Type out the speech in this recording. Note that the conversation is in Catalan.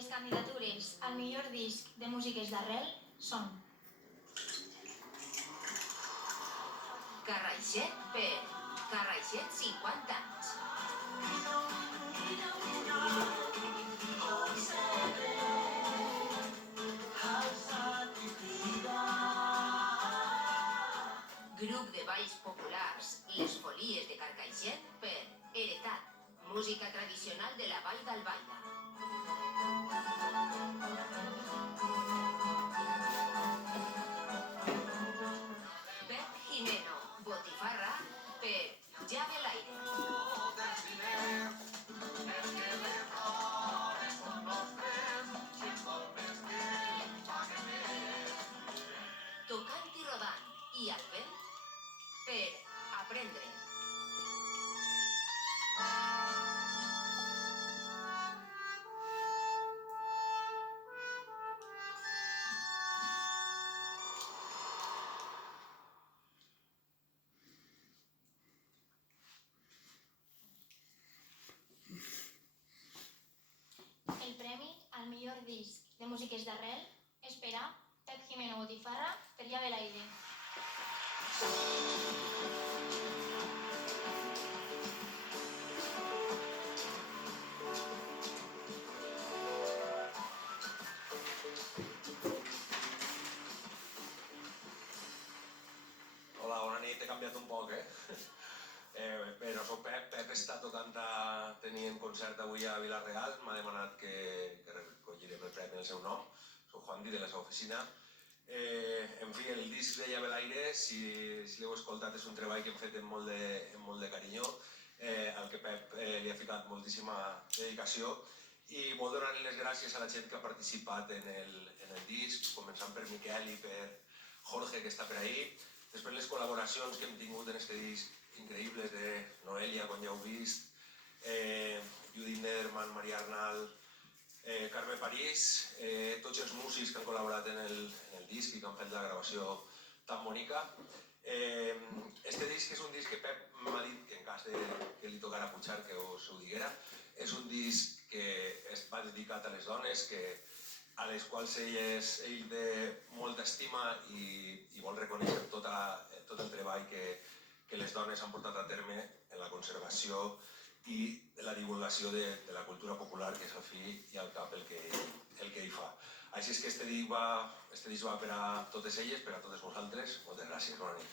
Les candidatures al millor disc de músiques d'arrel són Carraixet per Carraixet 50 anys. Grup de balls populars, Les Folies de Carcaixet per Heretat, música tradicional de la Vall d'Albaida. Pep Jimeno, Botifarra per Ja ve l'aire. Tocant i rodant i al vent per Aprendre. el premi al millor disc de músiques d'arrel és per a Pep Jimeno Botifarra per Ja ve l'aire. Hola, bona nit, he canviat un poc, Bé, no soc Pep, Pep està tocant tenint concert avui a Vila-real, m'ha demanat que recollirem el premi en el seu nom, soc Juan Di de la seva oficina. En fi, el disc de Ja ve l'aire, si l'heu escoltat, és un treball que hem fet amb molt de carinyo, al que Pep li ha ficat moltíssima dedicació, i vol donar les gràcies a la gent que ha participat en el disc, començant per Miquel i per Jorge, que està per ahí. Després les col·laboracions que hem tingut en aquest disc increïbles de Noelia, com ja heu vist, Judit Nederman, Maria Arnal, Carme París, tots els músics que han col·laborat en el disc i que han fet la gravació tan bonica. Este disc és un disc que Pep m'ha dit que en cas que li tocara pujar, que us ho diguera, és un disc que va dedicat a les dones, a les quals ell té molta estima i vol reconèixer tot el treball que les dones han portat a terme en la conservació i la divulgació de la cultura popular, que és al fi i al cap el que ell fa. Així és que este disc va per a totes elles, per a totes vosaltres. Moltes gràcies, bona nit.